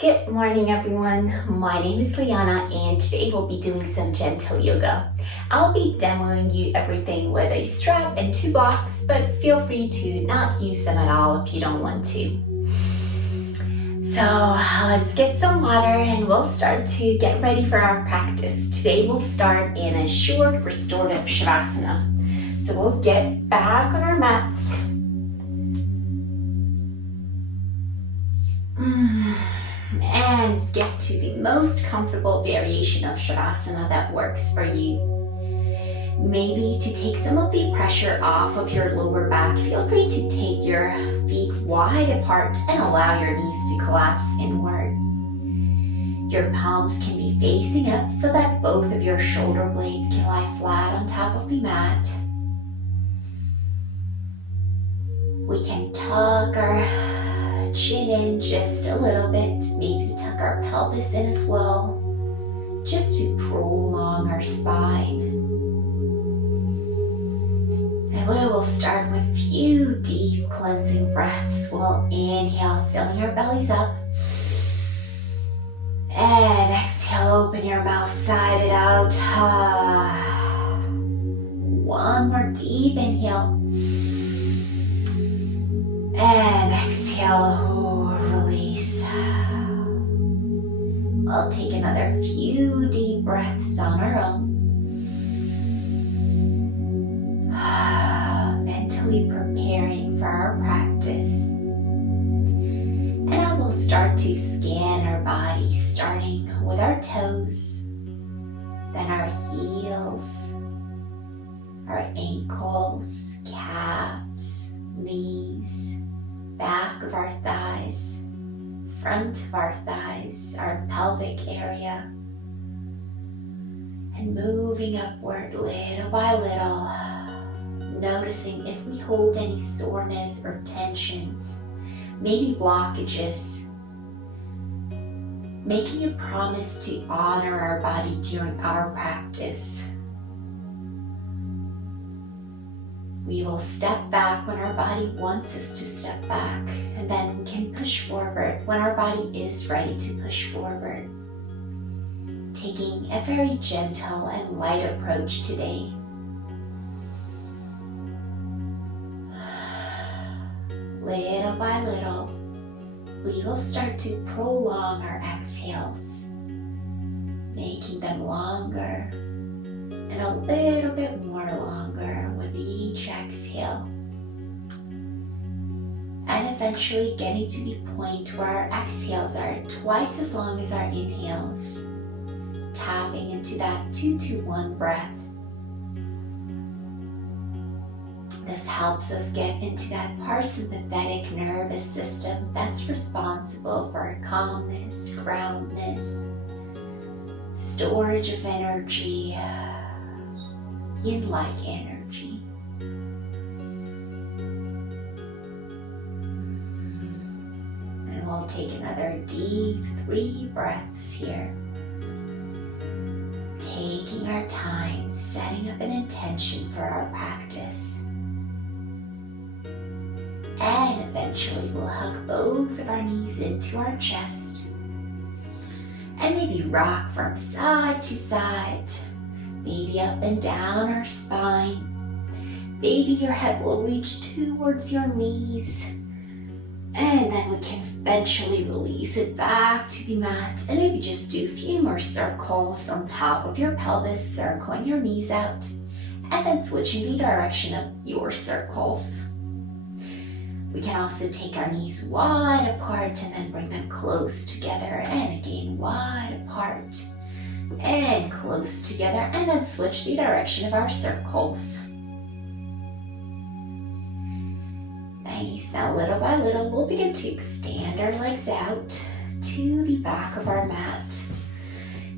Good morning, everyone. My name is Liana, and today we'll be doing some gentle yoga. I'll be demoing you everything with a strap and 2 blocks, but feel free to not use them at all if you don't want to. So let's get some water and we'll start to get ready for our practice. Today we'll start in a short restorative Shavasana. So we'll get back on our mats. And get to the most comfortable variation of Shavasana that works for you. Maybe to take some of the pressure off of your lower back, feel free to take your feet wide apart and allow your knees to collapse inward. Your palms can be facing up so that both of your shoulder blades can lie flat on top of the mat. We can tuck our chin in just a little bit, maybe tuck our pelvis in as well, just to prolong our spine. And we will start with a few deep cleansing breaths. We'll inhale, filling our bellies up. And exhale, open your mouth, side it out. One more deep inhale. And exhale, release. We'll take another few deep breaths on our own. Mentally preparing for our practice. And I will start to scan our body, starting with our toes, then our heels, our ankles, calves, knees, back of our thighs, front of our thighs, our pelvic area, and moving upward little by little, noticing if we hold any soreness or tensions, maybe blockages, making a promise to honor our body during our practice. We will step back when our body wants us to step back, and then we can push forward when our body is ready to push forward. Taking a very gentle and light approach today. Little by little, we will start to prolong our exhales, making them longer and a little bit more longer with each exhale. And eventually getting to the point where our exhales are twice as long as our inhales, tapping into that 2-2-1 breath. This helps us get into that parasympathetic nervous system that's responsible for calmness, groundness, storage of energy, yin-like energy. And we'll take another deep 3 breaths here. Taking our time, setting up an intention for our practice. And eventually we'll hug both of our knees into our chest. And maybe rock from side to side. Maybe up and down our spine. Maybe your head will reach towards your knees. And then we can eventually release it back to the mat. And maybe just do a few more circles on top of your pelvis, circling your knees out. And then switching the direction of your circles. We can also take our knees wide apart and then bring them close together. And again, wide apart. And close together, and then switch the direction of our circles. Nice. Now little by little we'll begin to extend our legs out to the back of our mat.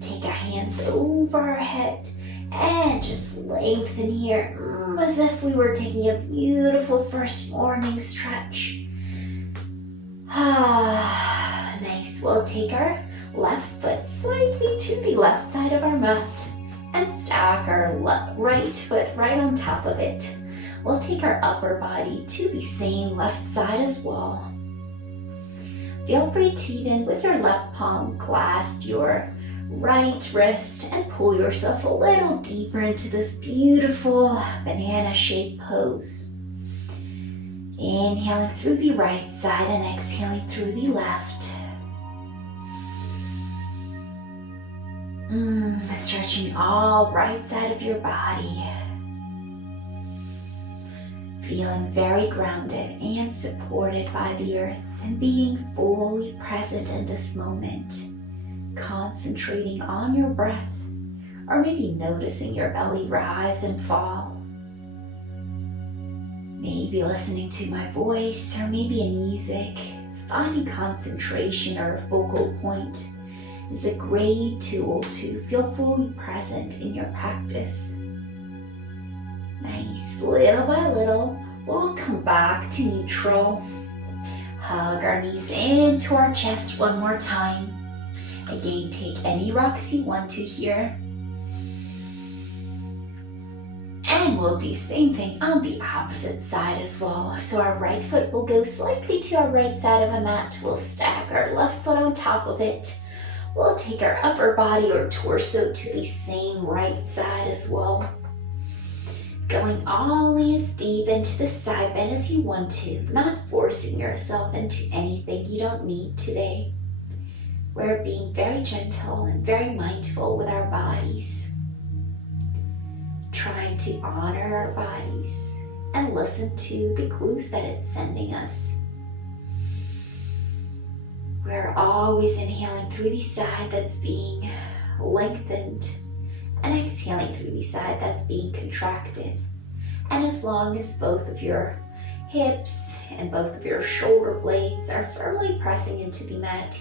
Take our hands over our head and just lengthen here as if we were taking a beautiful first morning stretch. Nice. We'll take our left foot slightly to the left side of our mat and stack our right foot right on top of it. We'll take our upper body to the same left side as well. Feel free to even, with your left palm, clasp your right wrist and pull yourself a little deeper into this beautiful banana-shaped pose. Inhaling through the right side and exhaling through the left. Stretching all right side of your body. Feeling very grounded and supported by the earth and being fully present in this moment. Concentrating on your breath, or maybe noticing your belly rise and fall. Maybe listening to my voice, or maybe a music. Finding concentration or a focal point is a great tool to feel fully present in your practice. Nice. Little by little, we'll come back to neutral. Hug our knees into our chest one more time. Again, take any rocks you want to here. And we'll do same thing on the opposite side as well. So our right foot will go slightly to our right side of a mat. We'll stack our left foot on top of it. We'll take our upper body or torso to the same right side as well. Going all as deep into the side bend as you want to, not forcing yourself into anything you don't need today. We're being very gentle and very mindful with our bodies. Trying to honor our bodies and listen to the clues that it's sending us. We're always inhaling through the side that's being lengthened and exhaling through the side that's being contracted. And as long as both of your hips and both of your shoulder blades are firmly pressing into the mat,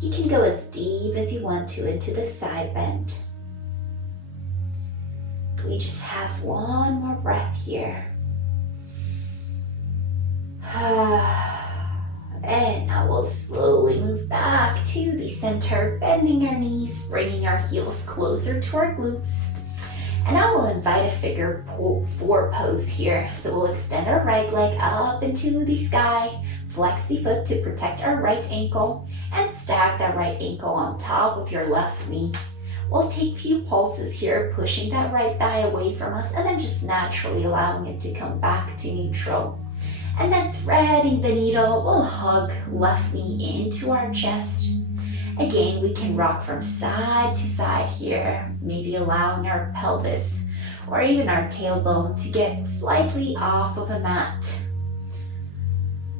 you can go as deep as you want to into the side bend. We just have one more breath here. And now we'll slowly move back to the center, bending our knees, bringing our heels closer to our glutes. And now we'll invite a figure four pose here. So we'll extend our right leg up into the sky, flex the foot to protect our right ankle, and stack that right ankle on top of your left knee. We'll take a few pulses here, pushing that right thigh away from us, and then just naturally allowing it to come back to neutral. And then threading the needle, we'll hug left knee into our chest. Again, we can rock from side to side here, maybe allowing our pelvis or even our tailbone to get slightly off of a mat.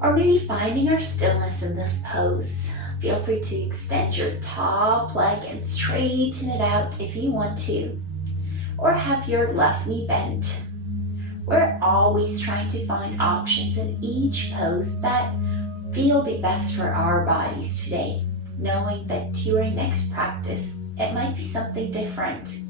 Or maybe finding our stillness in this pose. Feel free to extend your top leg and straighten it out if you want to. Or have your left knee bent. We're always trying to find options in each pose that feel the best for our bodies today, knowing that during next practice, it might be something different.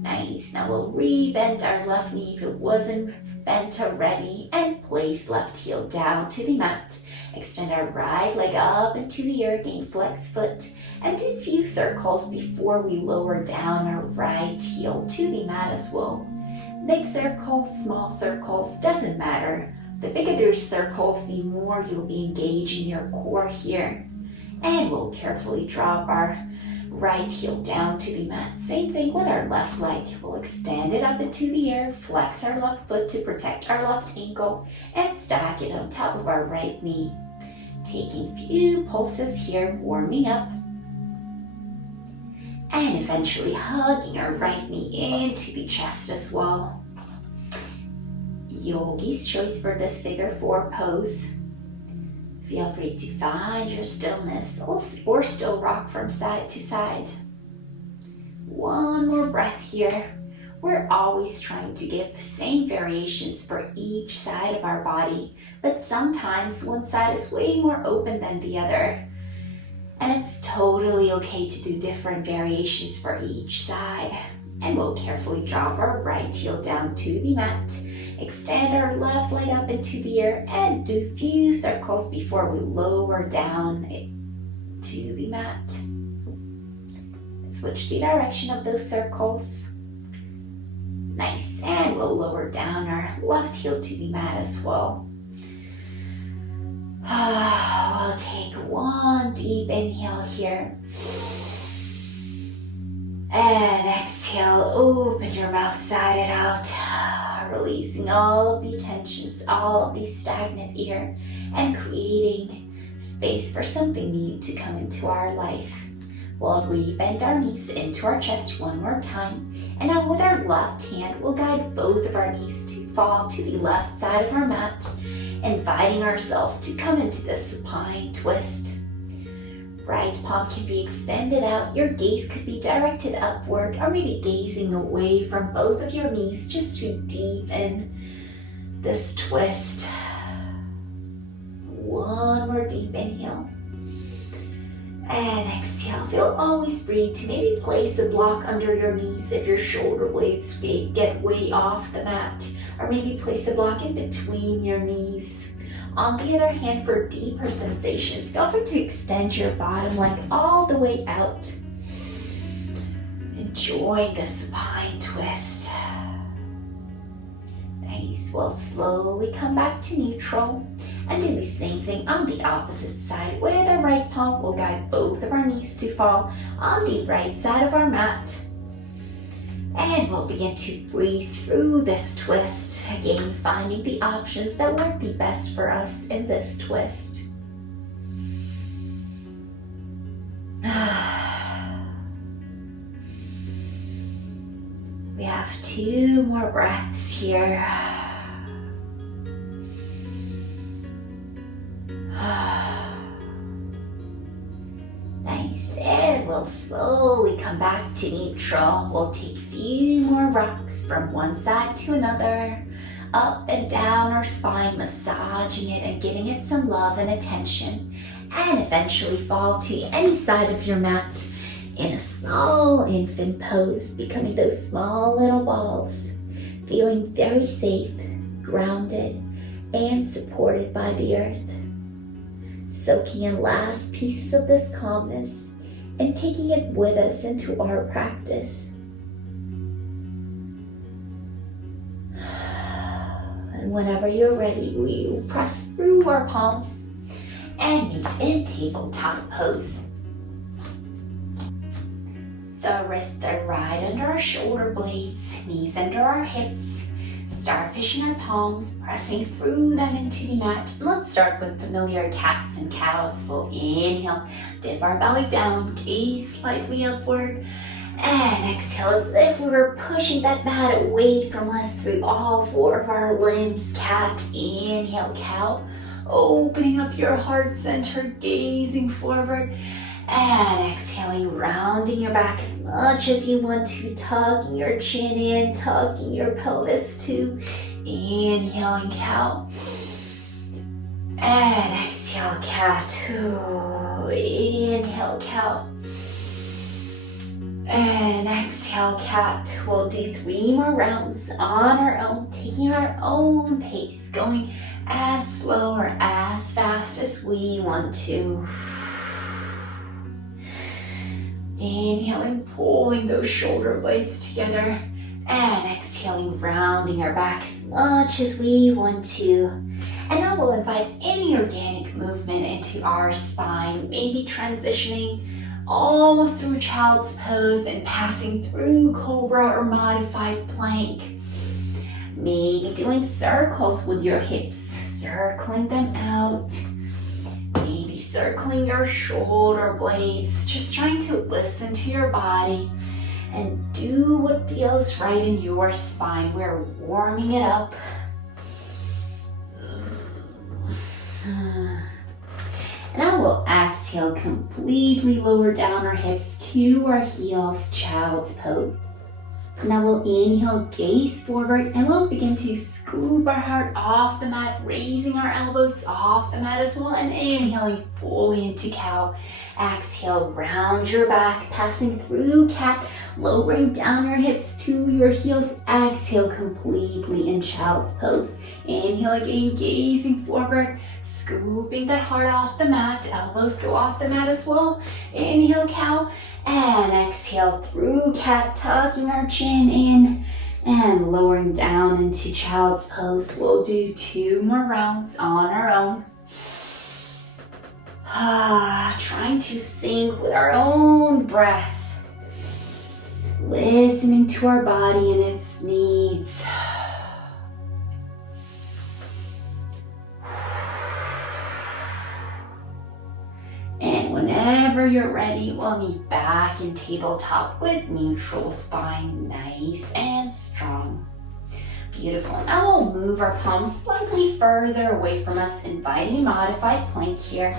Nice. Now we'll re-bend our left knee if it wasn't bent already, and place left heel down to the mat. Extend our right leg up into the air, again flex foot, and do a few circles before we lower down our right heel to the mat as well. Big circles, small circles, doesn't matter. The bigger the circles, the more you'll be engaging your core here. And we'll carefully drop our right heel down to the mat. Same thing with our left leg. We'll extend it up into the air, flex our left foot to protect our left ankle, and stack it on top of our right knee. Taking a few pulses here, warming up. And eventually hugging our right knee into the chest as well. Yogi's choice for this figure four pose. Feel free to find your stillness or still rock from side to side. One more breath here. We're always trying to give the same variations for each side of our body, but sometimes one side is way more open than the other. And it's totally okay to do different variations for each side. And we'll carefully drop our right heel down to the mat. Extend our left leg up into the air and do a few circles before we lower down to the mat. Switch the direction of those circles. Nice, and we'll lower down our left heel to the mat as well. We'll take one deep inhale here. And exhale, open your mouth, side it out, releasing all of the tensions, all of the stagnant air, and creating space for something new to come into our life. We'll re-bend our knees into our chest one more time, and now with our left hand, we'll guide both of our knees to fall to the left side of our mat, inviting ourselves to come into the supine twist. Right palm can be extended out, your gaze could be directed upward, or maybe gazing away from both of your knees just to deepen this twist. One more deep inhale. And exhale. Feel always free to maybe place a block under your knees if your shoulder blades get way off the mat, or maybe place a block in between your knees. On the other hand, for deeper sensations, feel free to extend your bottom leg all the way out. Enjoy the supine twist. Nice. We'll slowly come back to neutral and do the same thing on the opposite side. With our right palm, we'll guide both of our knees to fall on the right side of our mat. And we'll begin to breathe through this twist. Again, finding the options that work the best for us in this twist. We have 2 more breaths here. Nice, and we'll slowly come back to neutral. We'll take a few more rocks from one side to another, up and down our spine, massaging it and giving it some love and attention, and eventually fall to any side of your mat in a small infant pose, becoming those small little balls, feeling very safe, grounded, and supported by the earth. Soaking in last pieces of this calmness and taking it with us into our practice. And whenever you're ready, we will press through our palms and meet in tabletop pose. So our wrists are right under our shoulder blades, knees under our hips. Starfishing our palms, pressing through them into the mat. And let's start with familiar cats and cows. We'll inhale, dip our belly down, gaze slightly upward, and exhale as if we were pushing that mat away from us through all 4 of our limbs. Cat, inhale, cow, opening up your heart center, gazing forward, and exhaling, rounding your back as much as you want to, tucking your chin in, tucking your pelvis to. Inhaling cow. And exhale cat. Inhale cow. And exhale cat. We'll do 3 more rounds on our own, taking our own pace, going as slow or as fast as we want to. Inhaling, pulling those shoulder blades together, and exhaling, rounding our back as much as we want to. And now we'll invite any organic movement into our spine, maybe transitioning almost through child's pose and passing through cobra or modified plank. Maybe doing circles with your hips, circling them out. Maybe circling your shoulder blades, just trying to listen to your body and do what feels right in your spine. We're warming it up. And now we'll exhale, completely lower down our hips to our heels, child's pose. Now we'll inhale, gaze forward, and we'll begin to scoop our heart off the mat, raising our elbows off the mat as well, and inhaling fully into cow. Exhale, round your back, passing through cat, lowering down your hips to your heels. Exhale completely in child's pose. Inhale again, gazing forward, scooping that heart off the mat, elbows go off the mat as well. Inhale cow. And exhale through cat, tucking our chin in and lowering down into child's pose. We'll do 2 more rounds on our own. Trying to sync with our own breath. Listening to our body and its needs. And whenever you're ready, we'll meet back in tabletop with neutral spine, nice and strong. Beautiful. Now we'll move our palms slightly further away from us, inviting a modified plank here.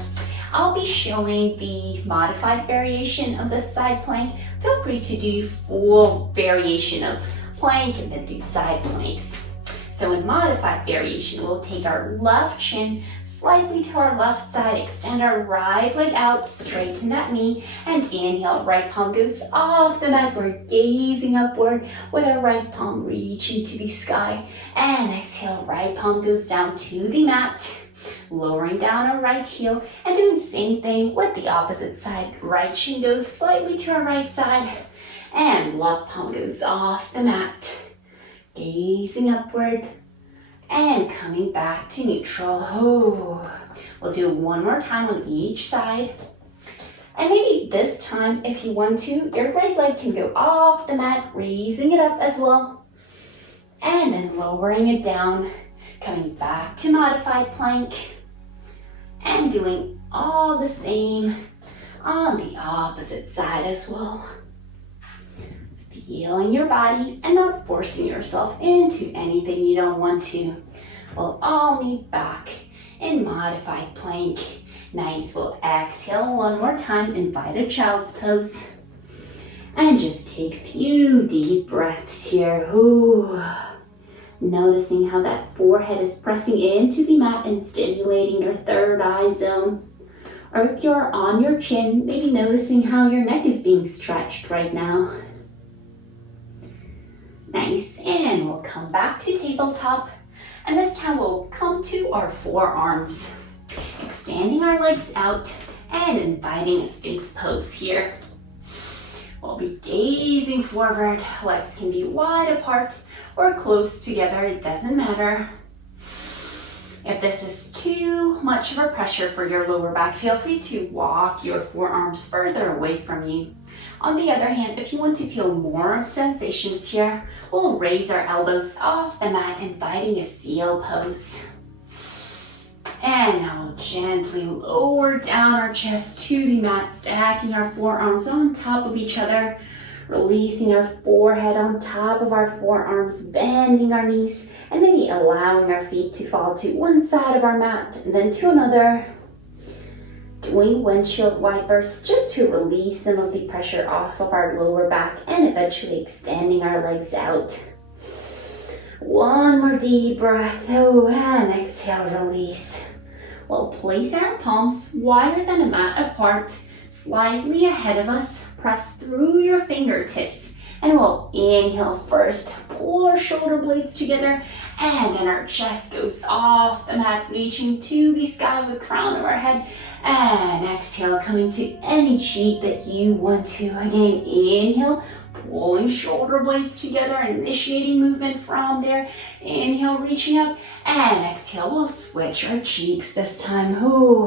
I'll be showing the modified variation of the side plank. Feel free to do full variation of plank and then do side planks. So in modified variation, we'll take our left shin slightly to our left side, extend our right leg out, straighten that knee, and inhale, right palm goes off the mat. We're gazing upward with our right palm reaching to the sky. And exhale, right palm goes down to the mat, lowering down our right heel, and doing the same thing with the opposite side. Right shin goes slightly to our right side, and left palm goes off the mat. Gazing upward and coming back to neutral. We'll do one more time on each side. And maybe this time, if you want to, your right leg can go off the mat, raising it up as well. And then lowering it down, coming back to modified plank. And doing all the same on the opposite side as well. Feeling your body and not forcing yourself into anything you don't want to. We'll all meet back in modified plank. Nice. We'll exhale one more time, invite a child's pose. And just take a few deep breaths here. Ooh. Noticing how that forehead is pressing into the mat and stimulating your third eye zone. Or if you're on your chin, maybe noticing how your neck is being stretched right now. Nice, and we'll come back to tabletop, and this time we'll come to our forearms, extending our legs out and inviting a Sphinx Pose here. We'll be gazing forward, legs can be wide apart or close together, it doesn't matter. If this is too much of a pressure for your lower back, feel free to walk your forearms further away from you. On the other hand, if you want to feel more sensations here, we'll raise our elbows off the mat, inviting a seal pose. And now we'll gently lower down our chest to the mat, stacking our forearms on top of each other, releasing our forehead on top of our forearms, bending our knees, and maybe allowing our feet to fall to one side of our mat, and then to another. Doing windshield wipers just to release some of the pressure off of our lower back and eventually extending our legs out. One more deep breath. And exhale, release. We'll place our palms wider than a mat apart, slightly ahead of us. Press through your fingertips. And we'll inhale first, pull our shoulder blades together, and then our chest goes off the mat, reaching to the sky with crown of our head. And exhale, coming to any cheek that you want to. Again, inhale, pulling shoulder blades together, initiating movement from there. Inhale, reaching up, and exhale, we'll switch our cheeks this time.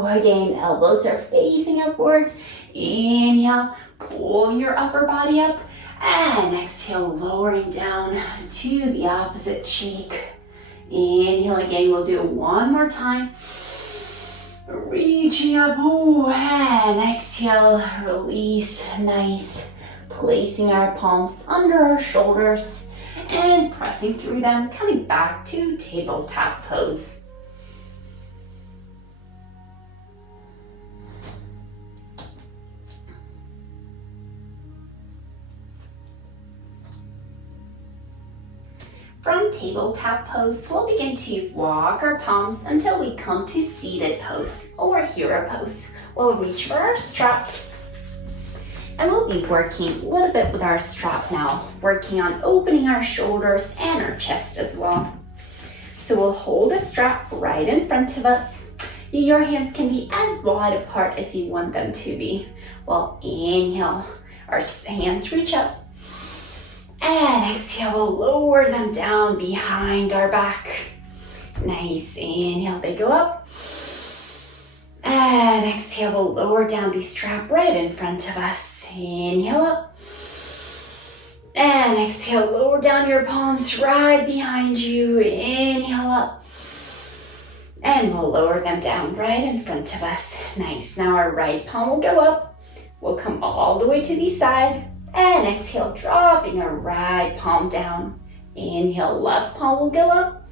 Again, elbows are facing upwards. Inhale, pull your upper body up. And exhale, lowering down to the opposite cheek. Inhale again, we'll do it one more time. Reaching up, and exhale, release, nice. Placing our palms under our shoulders and pressing through them, coming back to tabletop pose. From tabletop pose, we'll begin to walk our palms until we come to seated pose or hero pose. We'll reach for our strap. And we'll be working a little bit with our strap now, working on opening our shoulders and our chest as well. So we'll hold a strap right in front of us. Your hands can be as wide apart as you want them to be. We'll inhale, our hands reach up. And exhale, we'll lower them down behind our back. Nice, inhale, they go up. And exhale, we'll lower down the strap right in front of us. Inhale up. And exhale, lower down your palms right behind you. Inhale up. And we'll lower them down right in front of us. Nice. Now our right palm will go up. We'll come all the way to the side. And exhale, dropping our right palm down. Inhale, left palm will go up.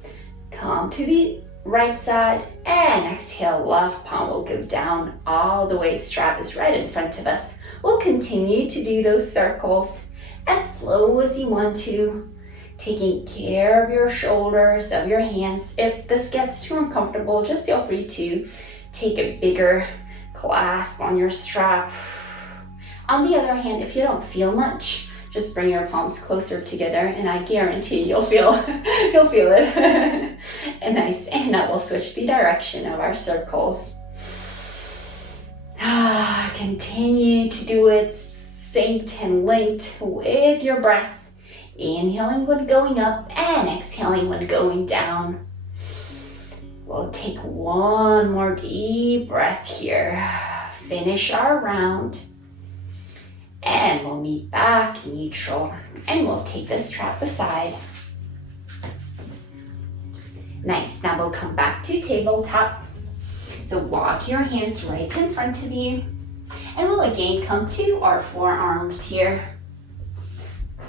Come to the right side. And exhale, left palm will go down all the way. Strap is right in front of us. We'll continue to do those circles as slow as you want to. Taking care of your shoulders, of your hands. If this gets too uncomfortable, just feel free to take a bigger clasp on your strap. On the other hand, if you don't feel much, just bring your palms closer together and I guarantee you'll feel it. And nice. And now we'll switch the direction of our circles. Continue to do it synced and linked with your breath. Inhaling when going up and exhaling when going down. We'll take one more deep breath here. Finish our round. And we'll meet back neutral. And we'll take the strap aside. Nice. Now we'll come back to tabletop. So walk your hands right in front of you. And we'll again come to our forearms here.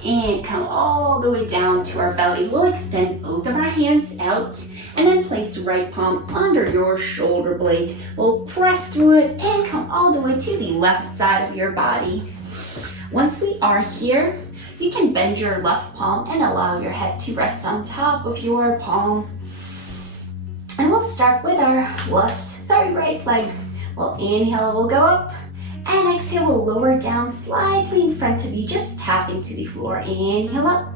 And come all the way down to our belly. We'll extend both of our hands out and then place the right palm under your shoulder blade. We'll press through it and come all the way to the left side of your body. Once we are here, you can bend your left palm and allow your head to rest on top of your palm. And we'll start with our right leg. We'll inhale, we'll go up. And exhale, we'll lower down slightly in front of you, just tapping to the floor. Inhale up.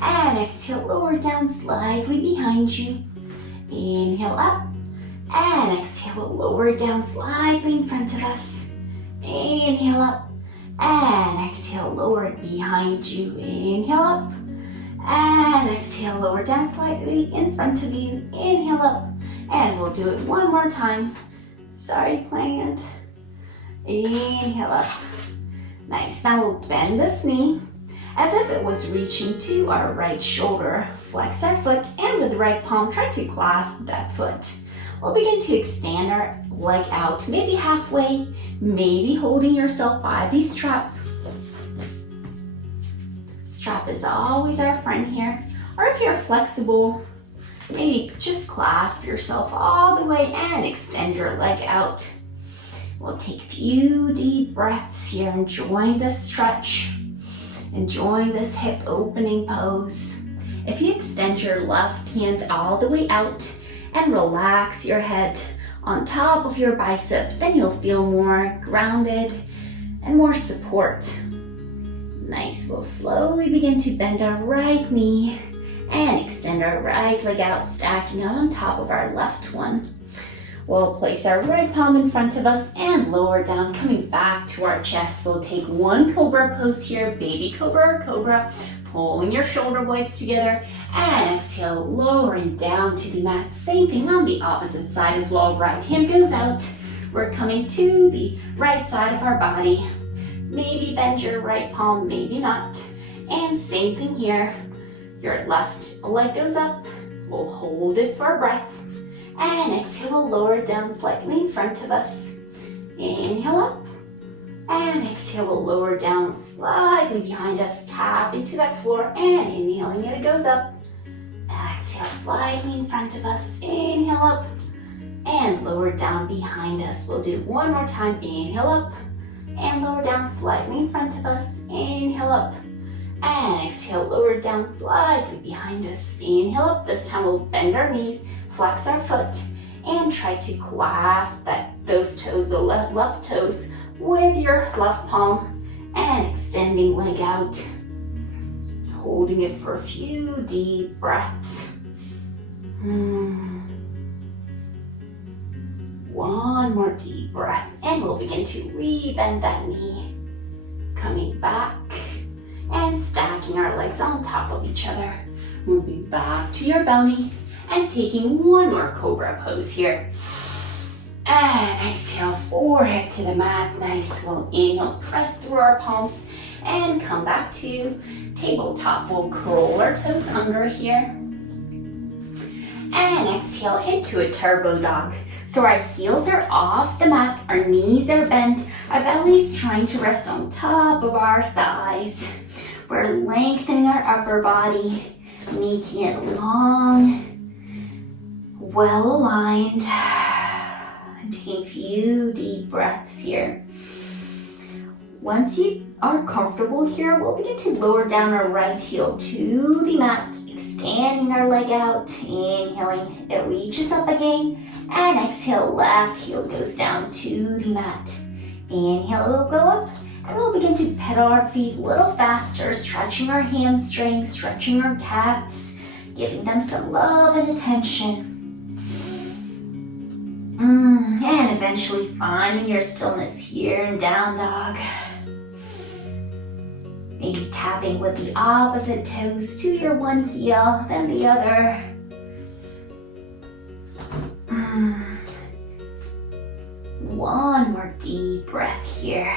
And exhale, lower down slightly behind you. Inhale up. And exhale, we'll lower down slightly in front of us. Inhale up. And exhale, lower it behind you. Inhale up. And exhale, lower down slightly in front of you. Inhale up. And we'll do it one more time. Sorry, planned. Inhale up. Nice. Now we'll bend this knee as if it was reaching to our right shoulder. Flex our foot and with the right palm, try to clasp that foot. We'll begin to extend our leg out, maybe halfway, maybe holding yourself by the strap. Strap is always our friend here. Or if you're flexible, maybe just clasp yourself all the way and extend your leg out. We'll take a few deep breaths here, enjoying this stretch, enjoying this hip opening pose. If you extend your left hand all the way out and relax your head on top of your bicep, then you'll feel more grounded and more support. Nice. We'll slowly begin to bend our right knee and extend our right leg out, stacking it on top of our left one. We'll place our right palm in front of us and lower down, coming back to our chest. We'll take one cobra pose here, baby cobra or cobra, pulling your shoulder blades together, and exhale, lowering down to the mat. Same thing on the opposite side as well. Right hand goes out. We're coming to the right side of our body. Maybe bend your right palm, maybe not. And same thing here. Your left leg goes up. We'll hold it for a breath. And exhale, lower down slightly in front of us. Inhale up. And exhale, we'll lower down slightly behind us. Tap into that floor and inhaling it goes up. Exhale, slightly in front of us. Inhale up. And lower down behind us. We'll do one more time. Inhale up. And lower down slightly in front of us. Inhale up. And exhale, lower down slightly behind us. Inhale up. This time we'll bend our knee. Flex our foot and try to clasp those toes, the left toes, with your left palm and extending leg out. Holding it for a few deep breaths. One more deep breath and we'll begin to re-bend that knee. Coming back and stacking our legs on top of each other. Moving back to your belly. And taking one more cobra pose here. And exhale, forehead to the mat. Nice. We'll inhale, press through our palms and come back to tabletop. We'll curl our toes under here. And exhale into a turbo dog. So our heels are off the mat, our knees are bent, our belly's trying to rest on top of our thighs. We're lengthening our upper body, making it long, well aligned. Taking a few deep breaths here. Once you are comfortable here, we'll begin to lower down our right heel to the mat, extending our leg out, inhaling, it reaches up again, and exhale, left heel goes down to the mat. Inhale, it will go up, and we'll begin to pedal our feet a little faster, stretching our hamstrings, stretching our calves, giving them some love and attention. And eventually finding your stillness here in down dog. Maybe tapping with the opposite toes to your one heel, then the other. One more deep breath here.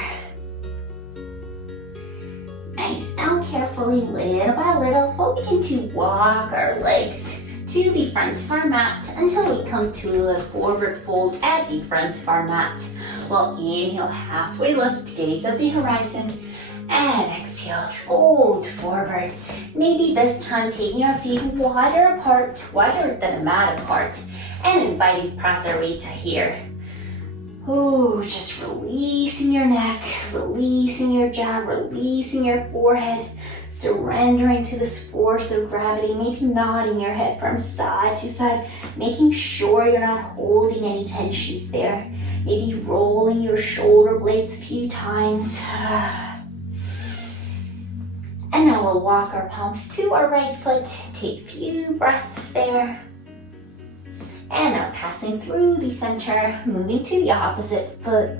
Nice. Now carefully, little by little, we'll begin to walk our legs to the front of our mat until we come to a forward fold at the front of our mat. We'll inhale, halfway lift, gaze at the horizon, and exhale, fold forward. Maybe this time taking our feet wider apart, wider than the mat apart, and inviting Prasarita here. Ooh, just releasing your neck, releasing your jaw, releasing your forehead, surrendering to this force of gravity, maybe nodding your head from side to side, making sure you're not holding any tensions there. Maybe rolling your shoulder blades a few times. And now we'll walk our palms to our right foot, take a few breaths there. And now passing through the center, moving to the opposite foot.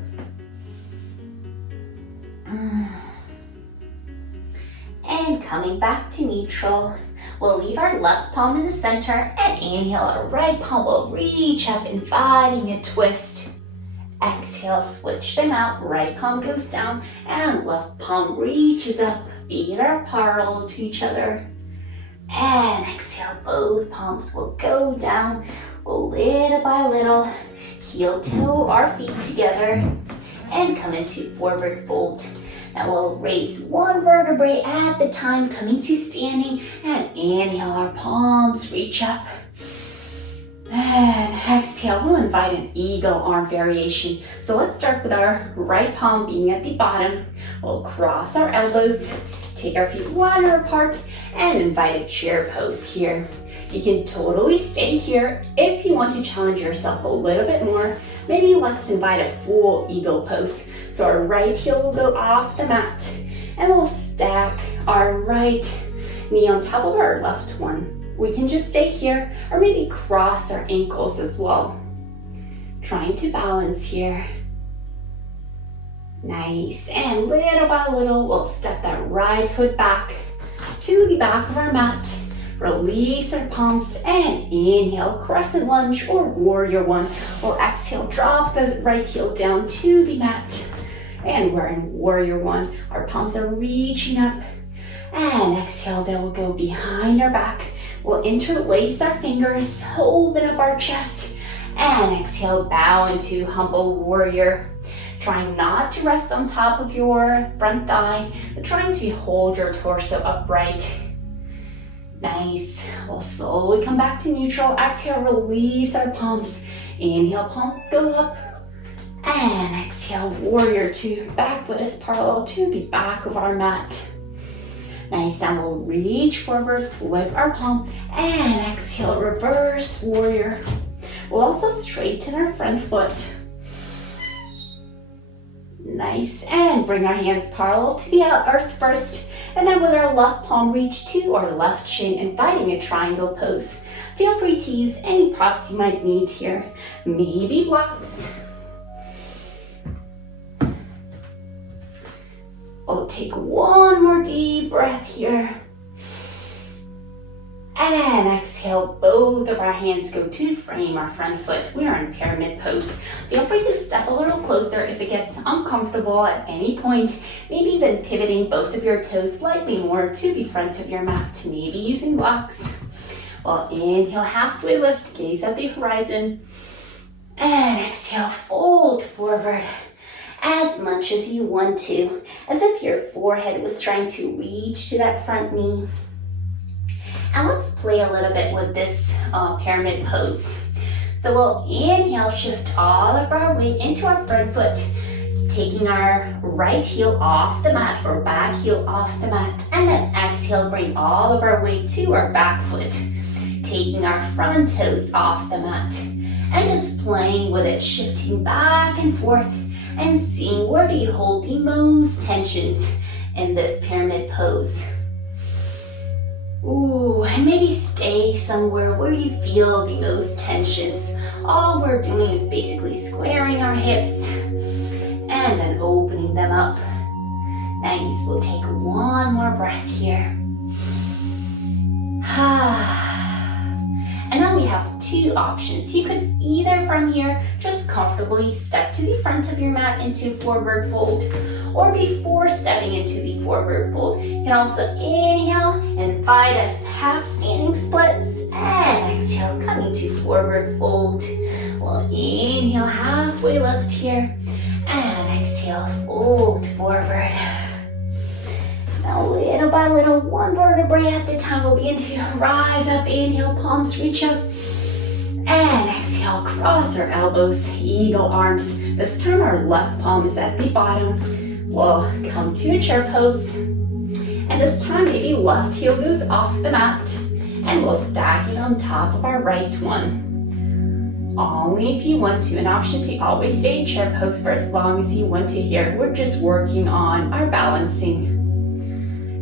And coming back to neutral, we'll leave our left palm in the center and inhale, our right palm will reach up, inviting a twist. Exhale, switch them out, right palm goes down and left palm reaches up, feet are parallel to each other. And exhale, both palms will go down, little by little, heel toe our feet together and come into forward fold. Now we'll raise one vertebrae at the time, coming to standing, and inhale, our palms reach up. And exhale, we'll invite an eagle arm variation. So let's start with our right palm being at the bottom. We'll cross our elbows, take our feet wider apart, and invite a chair pose here. You can totally stay here. If you want to challenge yourself a little bit more, maybe let's invite a full eagle pose. So our right heel will go off the mat, and we'll stack our right knee on top of our left one. We can just stay here, or maybe cross our ankles as well. Trying to balance here. Nice, and little by little, we'll step that right foot back to the back of our mat. Release our palms and inhale, Crescent Lunge or Warrior One. We'll exhale, drop the right heel down to the mat. And we're in Warrior One. Our palms are reaching up. And exhale, they will go behind our back. We'll interlace our fingers, open up our chest. And exhale, bow into Humble Warrior. Trying not to rest on top of your front thigh, but trying to hold your torso upright. Nice. We'll slowly come back to neutral. Exhale, release our palms. Inhale, palm go up. And exhale, Warrior Two. Back foot is parallel to the back of our mat. Nice. Now we'll reach forward, flip our palm, and exhale, reverse warrior. We'll also straighten our front foot. Nice. And bring our hands parallel to the earth first. And then with our left palm reach to our left shin, inviting a triangle pose. Feel free to use any props you might need here. Maybe blocks. We'll take one more deep breath here. And exhale, both of our hands go to frame our front foot. We are in pyramid pose. Feel free to step a little closer if it gets uncomfortable at any point. Maybe even pivoting both of your toes slightly more to the front of your mat, maybe using blocks. Well, inhale, halfway lift, gaze at the horizon. And exhale, fold forward as much as you want to, as if your forehead was trying to reach to that front knee. And let's play a little bit with this pyramid pose. So we'll inhale, shift all of our weight into our front foot, taking our right heel off the mat or back heel off the mat, and then exhale, bring all of our weight to our back foot, taking our front toes off the mat, and just playing with it, shifting back and forth and seeing where do you hold the most tensions in this pyramid pose. Ooh, and maybe stay somewhere where you feel the most tensions. All we're doing is basically squaring our hips and then opening them up. Nice, we'll take one more breath here. And now we have two options. You could either from here just comfortably step to the front of your mat into forward fold, or before stepping into the forward fold, you can also inhale and find a half standing splits, and exhale, coming to forward fold. We'll inhale, halfway lift here, and exhale, fold forward. Now little by little, one vertebrae at a time, we'll begin to rise up. Inhale, palms reach up. And exhale, cross our elbows, eagle arms. This time our left palm is at the bottom. We'll come to a chair pose. And this time maybe left heel goes off the mat. And we'll stack it on top of our right one. Only if you want to. An option to always stay in chair pose for as long as you want to here. We're just working on our balancing.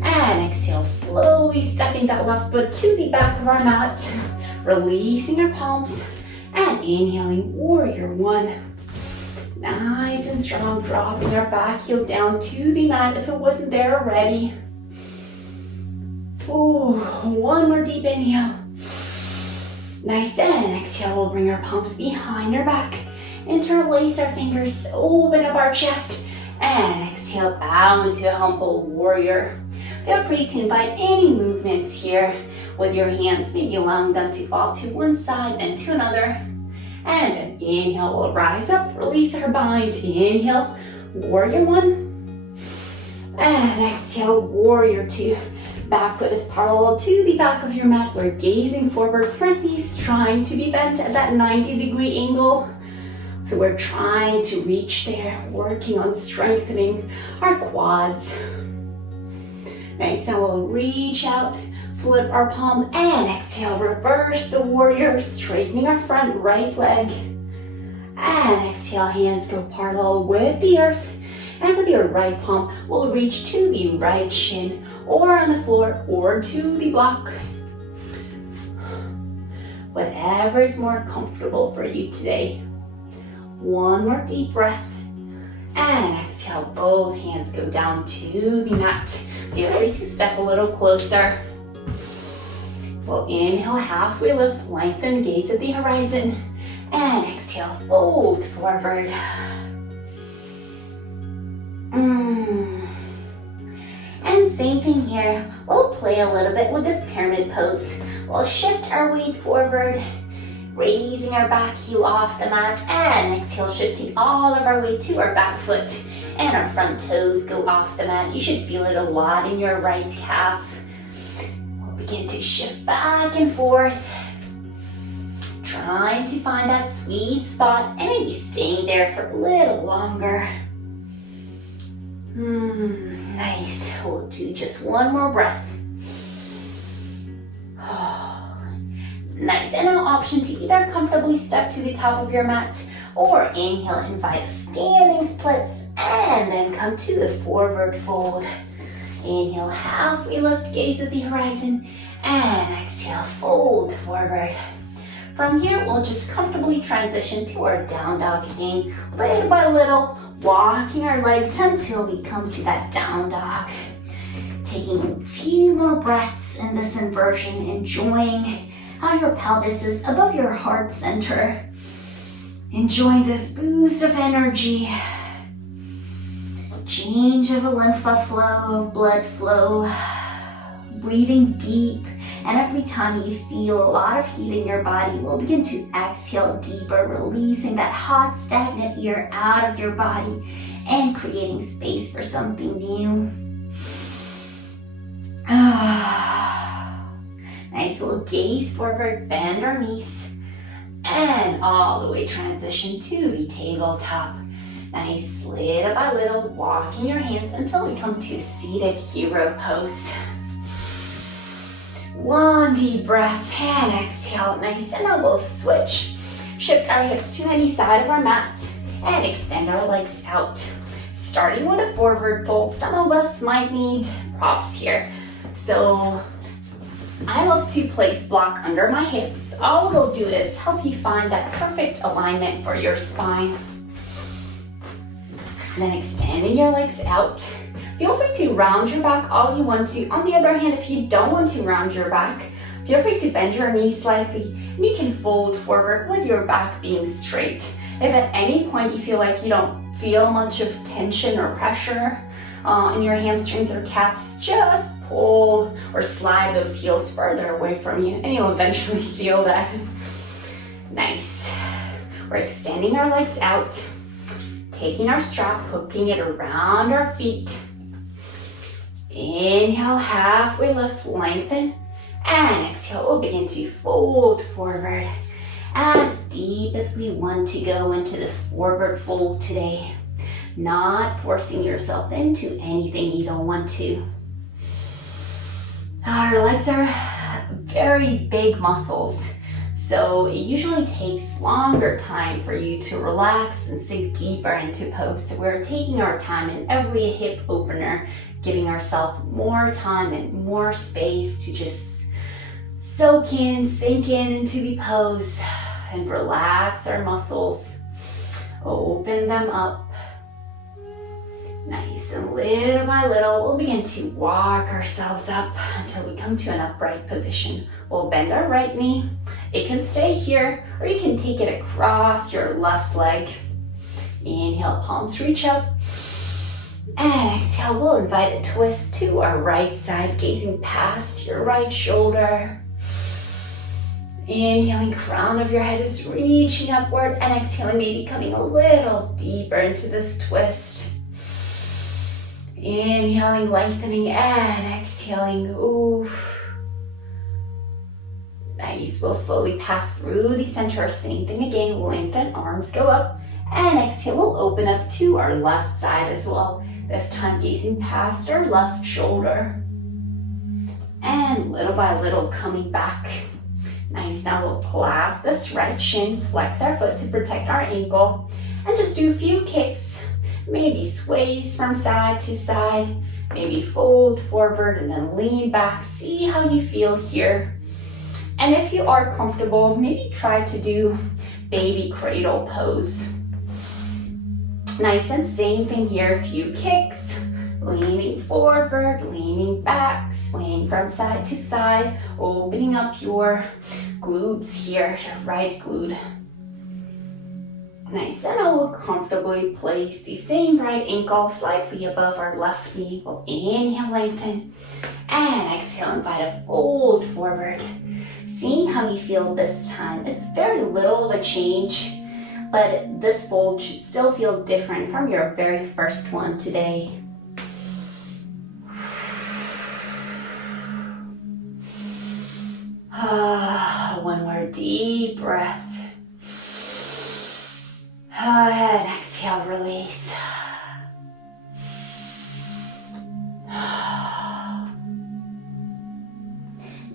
And exhale, slowly stepping that left foot to the back of our mat, releasing our palms, and inhaling, warrior one. Nice and strong, dropping our back heel down to the mat if it wasn't there already. Ooh, one more deep inhale. Nice, and exhale, we'll bring our palms behind our back, interlace our fingers, open up our chest, and exhale, bow into a humble warrior. Feel free to invite any movements here with your hands, maybe allowing them to fall to one side and to another. And an inhale, we'll rise up, release our bind. Inhale, warrior one. And exhale, warrior two. Back foot is parallel to the back of your mat. We're gazing forward, front knees trying to be bent at that 90-degree angle. So we're trying to reach there, working on strengthening our quads. Nice, now we'll reach out, flip our palm, and exhale, reverse the warrior, straightening our front right leg. And exhale, hands go parallel with the earth. And with your right palm, we'll reach to the right shin, or on the floor, or to the block. Whatever is more comfortable for you today. One more deep breath. And exhale, both hands go down to the mat. Feel free to step a little closer. We'll inhale, halfway lift, lengthen, gaze at the horizon. And exhale, fold forward. And same thing here. We'll play a little bit with this pyramid pose. We'll shift our weight forward, raising our back heel off the mat, and exhale, shifting all of our weight to our back foot, and our front toes go off the mat. You should feel it a lot in your right calf. We'll begin to shift back and forth, trying to find that sweet spot, and maybe staying there for a little longer. Nice. We'll do just one more breath. Nice, and now option to either comfortably step to the top of your mat, or inhale, invite standing splits, and then come to the forward fold. Inhale, halfway lift, gaze at the horizon, and exhale, fold forward. From here, we'll just comfortably transition to our down dog again, little by little, walking our legs until we come to that down dog. taking a few more breaths in this inversion, enjoying how your pelvis is above your heart center. Enjoying this boost of energy, change of a lymph flow, blood flow, breathing deep. And every time you feel a lot of heat in your body, we'll begin to exhale deeper, releasing that hot, stagnant air out of your body and creating space for something new. Nice, we'll gaze forward, bend our knees, and all the way transition to the tabletop. Nice, little by little, walking your hands until we come to seated hero pose. One deep breath and exhale. Nice, and now we'll switch. Shift our hips to any side of our mat and extend our legs out. Starting with a forward fold. Some of us might need props here. So I love to place block under my hips. All it'll do is help you find that perfect alignment for your spine. And then extending your legs out. Feel free to round your back all you want to. On the other hand, if you don't want to round your back, feel free to bend your knees slightly and you can fold forward with your back being straight. If at any point you feel like you don't feel much of tension or pressure in your hamstrings or calves, just pull or slide those heels further away from you and you'll eventually feel that. Nice. We're extending our legs out, taking our strap, hooking it around our feet. Inhale, halfway lift, lengthen, and exhale, we'll begin to fold forward as deep as we want to go into this forward fold today. Not forcing yourself into anything you don't want to. Our legs are very big muscles, so it usually takes longer time for you to relax and sink deeper into pose. So we're taking our time in every hip opener, giving ourselves more time and more space to just soak in, sink in into the pose and relax our muscles. Open them up. Nice, and little by little, we'll begin to walk ourselves up until we come to an upright position. We'll bend our right knee. It can stay here, or you can take it across your left leg. Inhale, palms reach up. And exhale, we'll invite a twist to our right side, gazing past your right shoulder. Inhaling, crown of your head is reaching upward, and exhaling, maybe coming a little deeper into this twist. Inhaling, lengthening, and exhaling. Ooh. Nice, we'll slowly pass through the center. Same thing again, lengthen, arms go up, and exhale, we'll open up to our left side as well. This time gazing past our left shoulder. And little by little coming back. Nice, now we'll clasp this right shin, flex our foot to protect our ankle, and just do a few kicks. Maybe sways from side to side, maybe fold forward and then lean back. See how you feel here. And if you are comfortable, maybe try to do baby cradle pose. Nice, and same thing here, a few kicks, leaning forward, leaning back, swaying from side to side, opening up your glutes here, your right glute. Nice, and I will comfortably place the same right ankle slightly above our left knee. We'll inhale, lengthen, and exhale, invite a fold forward. Seeing how you feel this time. It's very little of a change, but this fold should still feel different from your very first one today. One more deep breath. And exhale, release.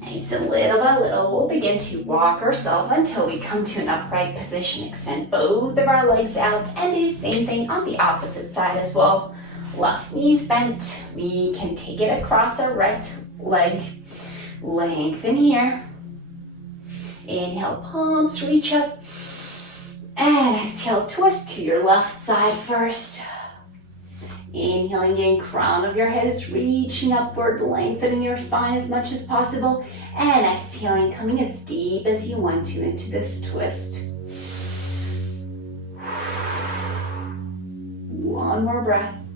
Nice, and little by little, we'll begin to walk ourselves until we come to an upright position. Extend both of our legs out and do the same thing on the opposite side as well. Left knee's bent. We can take it across our right leg. Lengthen here. Inhale, palms reach up. And exhale, twist to your left side first. Inhaling in, crown of your head is reaching upward, lengthening your spine as much as possible. And exhaling, coming as deep as you want to into this twist. One more breath.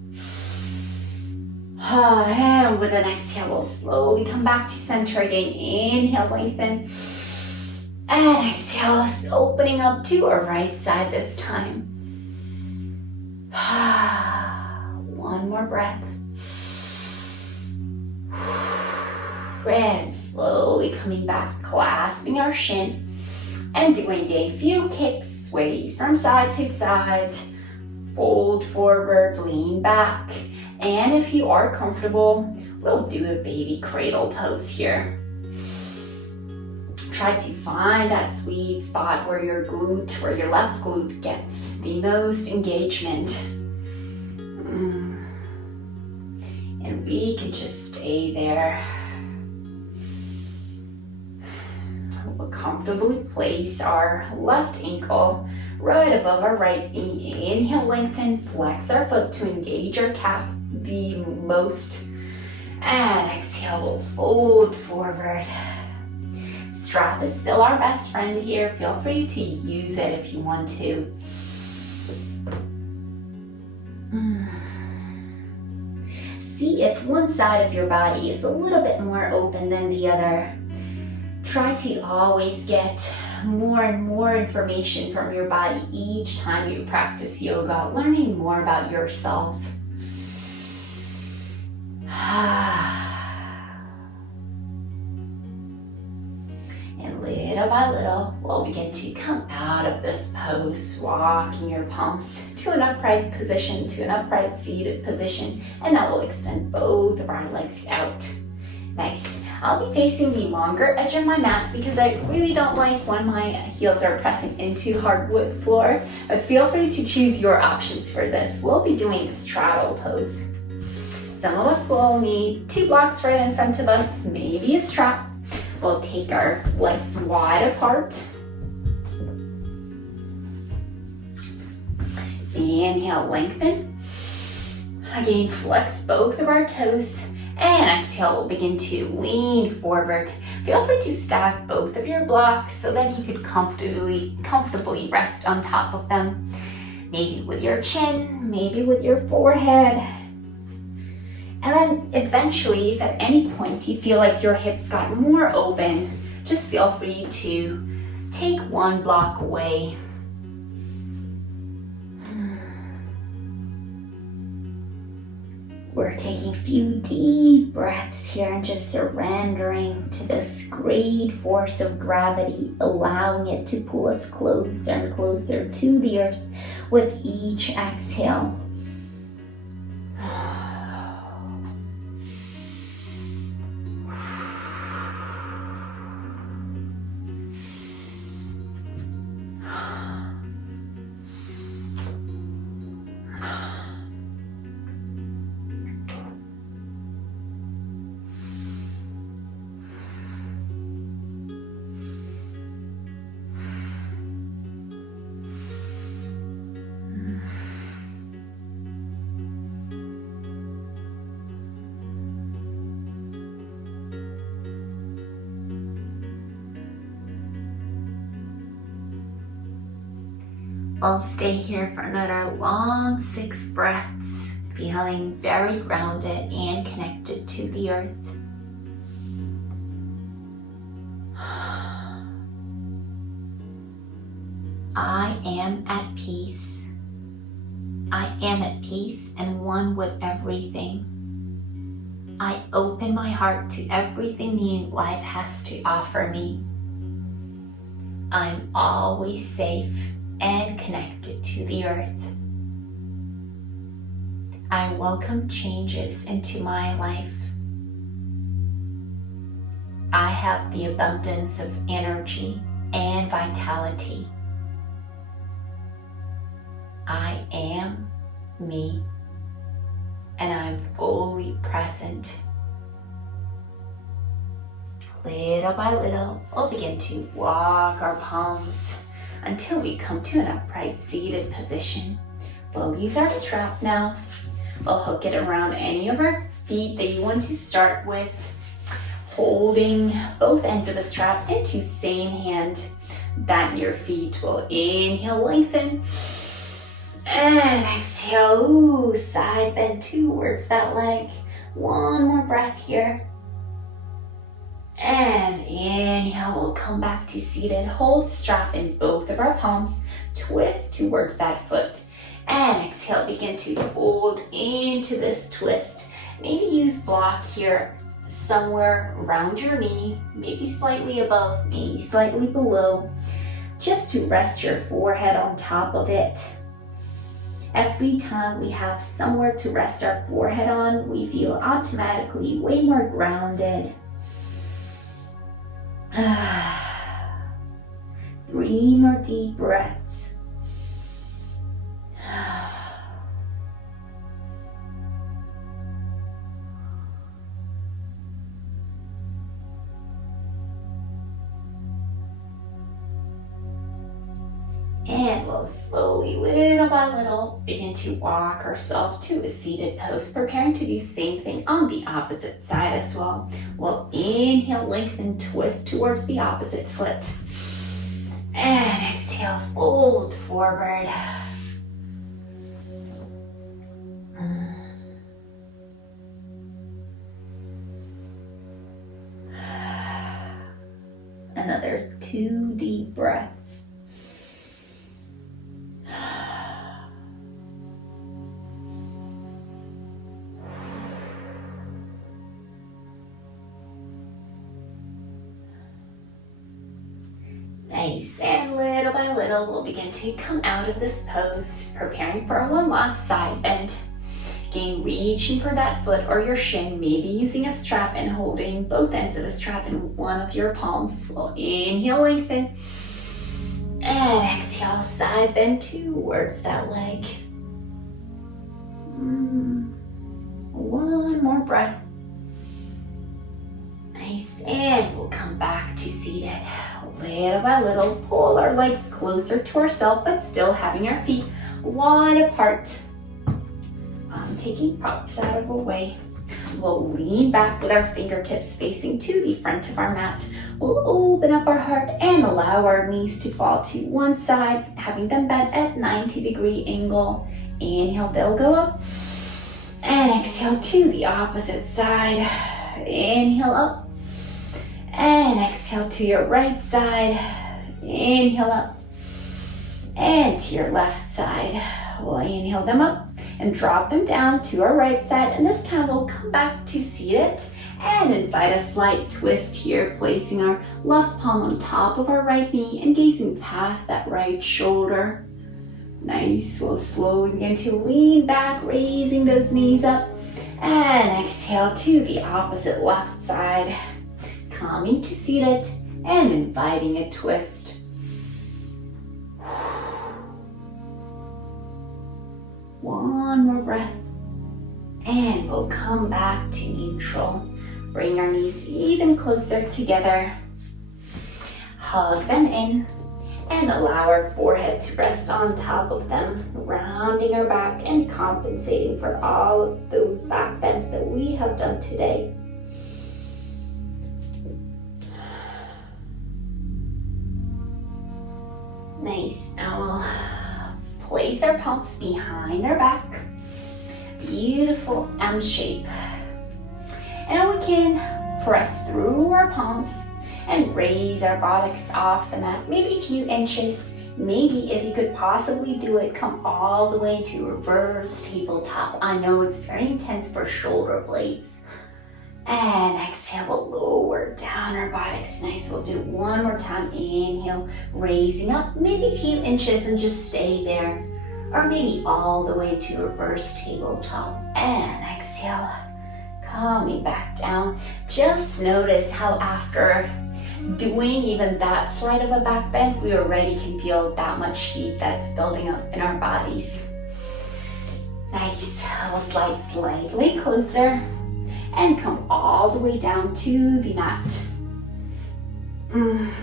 And with an exhale, we'll slowly come back to center again. Inhale, lengthen. And exhale, opening up to our right side this time. One more breath. And slowly coming back, clasping our shin. And doing a few kicks, sways from side to side. Fold forward, lean back. And if you are comfortable, we'll do a baby cradle pose here. Try to find that sweet spot where your left glute gets the most engagement. And we can just stay there. We'll comfortably place our left ankle right above our right knee. Inhale, lengthen, flex our foot to engage our calf the most. And exhale, we'll fold forward. Strap is still our best friend here. Feel free to use it if you want to. See if one side of your body is a little bit more open than the other. Try to always get more and more information from your body each time you practice yoga, learning more about yourself. And little by little, we'll begin to come out of this pose, walking your palms to an upright position, to an upright seated position, and now we'll extend both of our legs out. Nice. I'll be facing the longer edge of my mat because I really don't like when my heels are pressing into hardwood floor, but feel free to choose your options for this. We'll be doing a straddle pose. Some of us will need 2 blocks right in front of us, maybe a strap. We'll take our legs wide apart. Inhale, lengthen. Again, flex both of our toes. And exhale, we'll begin to lean forward. Feel free to stack both of your blocks so that you could comfortably rest on top of them. Maybe with your chin, maybe with your forehead. And then eventually, if at any point you feel like your hips got more open, just feel free to take one block away. We're taking a few deep breaths here and just surrendering to this great force of gravity, allowing it to pull us closer and closer to the earth with each exhale. I'll stay here for another long 6 breaths, feeling very grounded and connected to the earth. I am at peace. I am at peace and one with everything. I open my heart to everything new life has to offer me. I'm always safe and connected to the earth. I welcome changes into my life. I have the abundance of energy and vitality. I am me, and I'm fully present. Little by little, we'll begin to walk our palms until we come to an upright seated position. We'll use our strap now. We'll hook it around any of our feet that you want to start with, holding both ends of the strap into same hand. That your feet will inhale, lengthen, and exhale. Ooh, side bend towards that leg. One more breath here. And inhale, we'll come back to seated. Hold the strap in both of our palms. Twist towards that foot. And exhale, begin to fold into this twist. Maybe use block here somewhere around your knee, maybe slightly above, maybe slightly below, just to rest your forehead on top of it. Every time we have somewhere to rest our forehead on, we feel automatically way more grounded. 3 more deep breaths. And we'll slowly, little by little, begin to walk ourselves to a seated pose, preparing to do same thing on the opposite side as well. We'll inhale, lengthen, twist towards the opposite foot. And exhale, fold forward. Another 2 deep breaths. Nice, and little by little, we'll begin to come out of this pose, preparing for one last side bend. Again, reaching for that foot or your shin, maybe using a strap and holding both ends of the strap in one of your palms. We'll inhale, lengthen, and exhale, side bend towards that leg. One more breath. Nice, and we'll come back to seated. Little by little, pull our legs closer to ourselves, but still having our feet wide apart. Taking props out of the way. We'll lean back with our fingertips facing to the front of our mat. We'll open up our heart and allow our knees to fall to one side, having them bent at 90-degree angle. Inhale, they'll go up. And exhale to the opposite side. Inhale up. And exhale to your right side. Inhale up. And to your left side. We'll inhale them up and drop them down to our right side. And this time we'll come back to seated and invite a slight twist here, placing our left palm on top of our right knee and gazing past that right shoulder. Nice. We'll slowly begin to lean back, raising those knees up, and exhale to the opposite left side. Coming to seated and inviting a twist. One more breath, and we'll come back to neutral. Bring our knees even closer together. Hug them in and allow our forehead to rest on top of them, rounding our back and compensating for all of those back bends that we have done today. Nice. Now we'll place our palms behind our back. Beautiful M shape. And now we can press through our palms and raise our buttocks off the mat, maybe a few inches. Maybe if you could possibly do it, come all the way to reverse tabletop. I know it's very intense for shoulder blades. And exhale, we'll lower down our buttocks. Nice, we'll do one more time. Inhale, raising up maybe a few inches and just stay there. Or maybe all the way to reverse tabletop. And exhale, coming back down. Just notice how after doing even that slight of a back bend, we already can feel that much heat that's building up in our bodies. Nice, we'll slide slightly closer and come all the way down to the mat.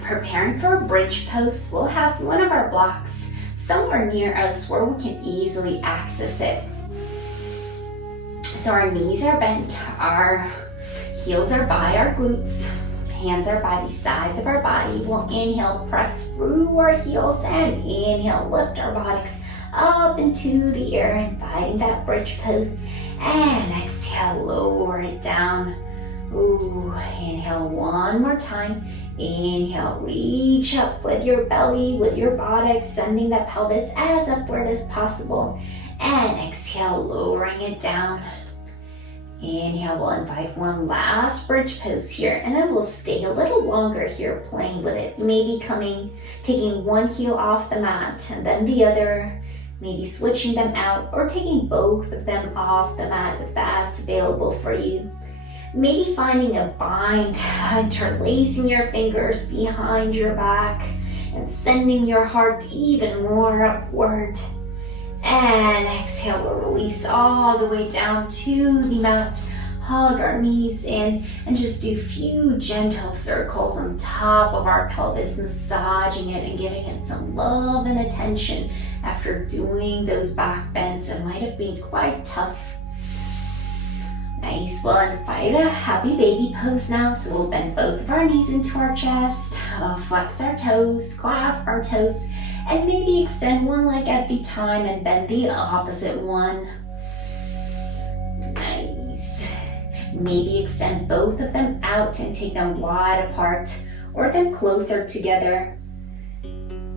Preparing for a bridge pose, we'll have one of our blocks somewhere near us where we can easily access it. So our knees are bent, our heels are by our glutes, hands are by the sides of our body. We'll inhale, press through our heels, and inhale, lift our buttocks up into the air, inviting that bridge pose. And exhale, lower it down. Ooh, inhale one more time. Inhale, reach up with your belly, with your buttocks, sending the pelvis as upward as possible. And exhale, lowering it down. Inhale, we'll invite one last bridge pose here, and then we'll stay a little longer here playing with it. Maybe taking one heel off the mat and then the other, maybe switching them out or taking both of them off the mat if that's available for you. Maybe finding a bind, interlacing your fingers behind your back and sending your heart even more upward. And exhale, we'll release all the way down to the mat. Hug our knees in and just do a few gentle circles on top of our pelvis, massaging it and giving it some love and attention after doing those back bends that might have been quite tough. Nice. We'll invite a happy baby pose now. So we'll bend both of our knees into our chest, flex our toes, clasp our toes, and maybe extend one leg at the time and bend the opposite one. Nice. Maybe extend both of them out and take them wide apart or them closer together.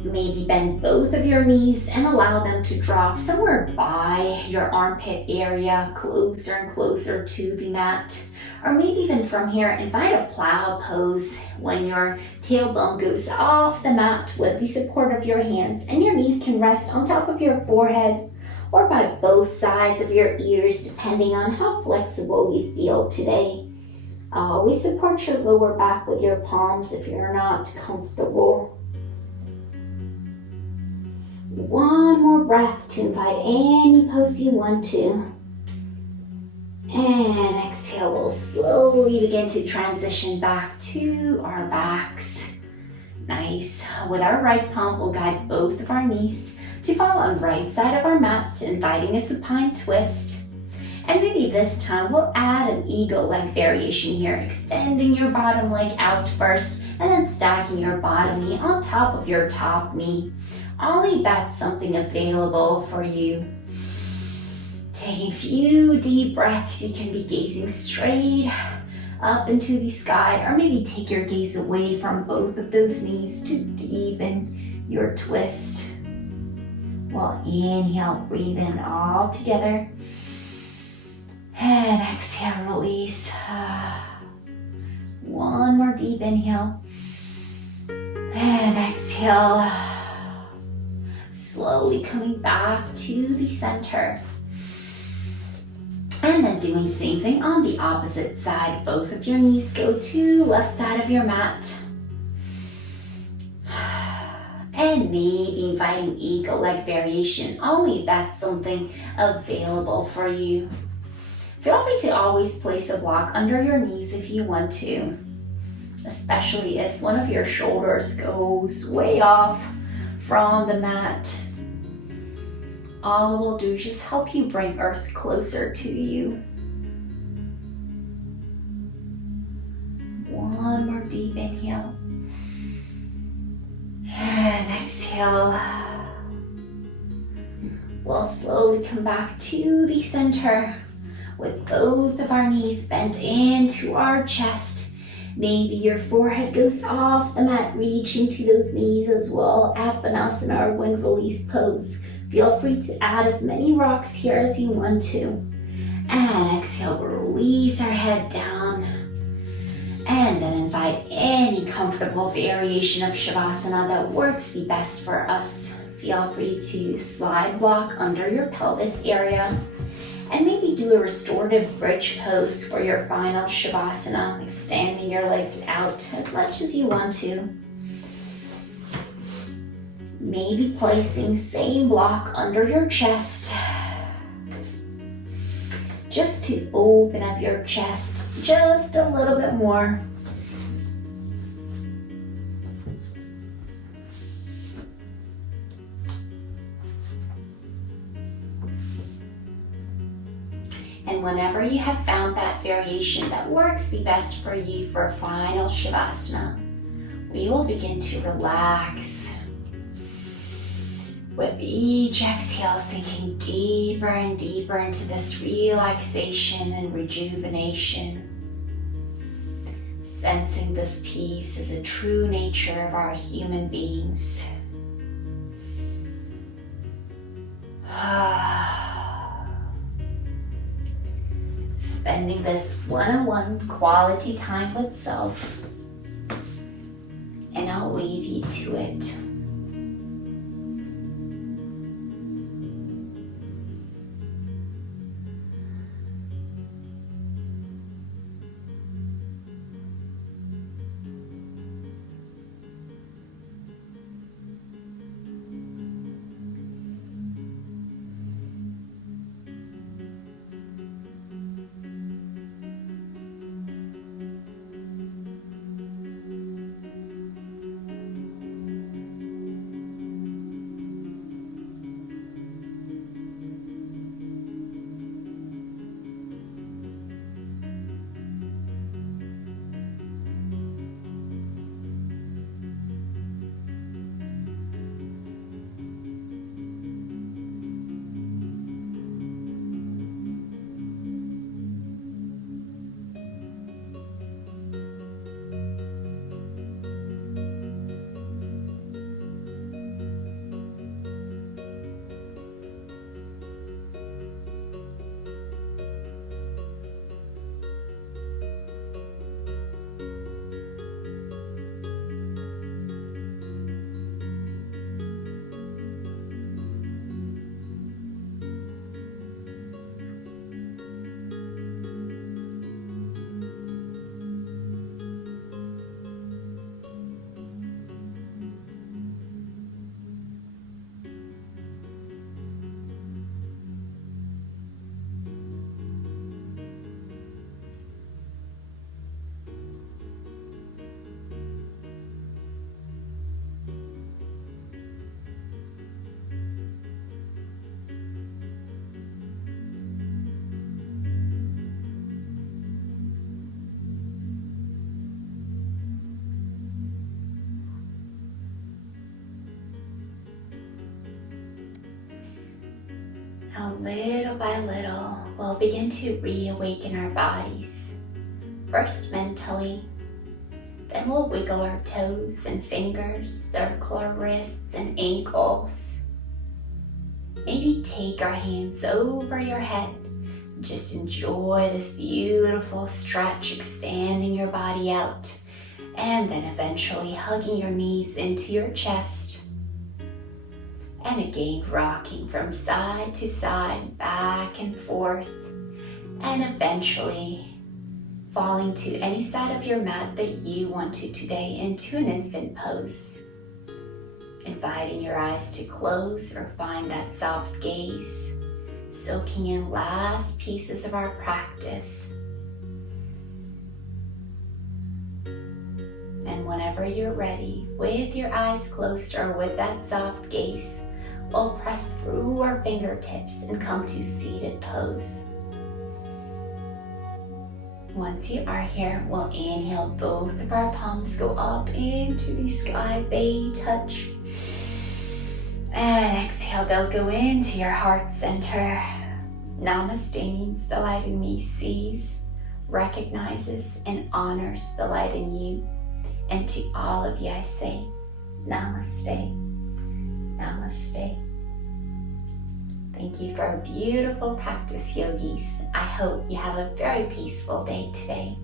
Maybe bend both of your knees and allow them to drop somewhere by your armpit area, closer and closer to the mat. Or maybe even from here, invite a plow pose when your tailbone goes off the mat with the support of your hands, and your knees can rest on top of your forehead or by both sides of your ears, depending on how flexible you feel today. Always support your lower back with your palms if you're not comfortable. One more breath to invite any pose you want to. And exhale, we'll slowly begin to transition back to our backs. Nice. With our right palm, we'll guide both of our knees to fall on right side of our mat, inviting a supine twist. And maybe this time we'll add an eagle-leg variation here, extending your bottom leg out first and then stacking your bottom knee on top of your top knee. Only that's something available for you. Taking a few deep breaths, you can be gazing straight up into the sky, or maybe take your gaze away from both of those knees to deepen your twist. We'll inhale, breathe in all together. And exhale, release. One more deep inhale. And exhale. Slowly coming back to the center. And then doing the same thing on the opposite side. Both of your knees go to left side of your mat. And maybe inviting eagle leg variation, only if that's something available for you. Feel free to always place a block under your knees if you want to, especially if one of your shoulders goes way off from the mat. All it will do is just help you bring earth closer to you. One more deep inhale. And exhale. We'll slowly come back to the center with both of our knees bent into our chest. Maybe your forehead goes off the mat, reaching to those knees as well. Appanasana or wind release pose. Feel free to add as many rocks here as you want to. And exhale, we'll release our head down. And then invite any comfortable variation of Shavasana that works the best for us. Feel free to slide block under your pelvis area. And maybe do a restorative bridge pose for your final Shavasana, extending your legs out as much as you want to. Maybe placing same block under your chest, just to open up your chest just a little bit more. And And whenever you have found that variation that works the best for you for final Shavasana, we will begin to relax. With each exhale, sinking deeper and deeper into this relaxation and rejuvenation. Sensing this peace as a true nature of our human beings. Spending this one-on-one quality time with self, and I'll leave you to it. Now, little by little, we'll begin to reawaken our bodies. First mentally, then we'll wiggle our toes and fingers, circle our wrists and ankles. Maybe take our hands over your head. Just enjoy this beautiful stretch, extending your body out, and then eventually hugging your knees into your chest. And again, rocking from side to side, back and forth, and eventually falling to any side of your mat that you want to today into an infant pose. Inviting your eyes to close or find that soft gaze, soaking in last pieces of our practice. And whenever you're ready, with your eyes closed or with that soft gaze, we'll press through our fingertips and come to seated pose. Once you are here, we'll inhale, both of our palms go up into the sky, they touch. And exhale, they'll go into your heart center. Namaste means the light in me sees, recognizes, and honors the light in you. And to all of you I say, Namaste, Namaste. Thank you for a beautiful practice, yogis. I hope you have a very peaceful day today.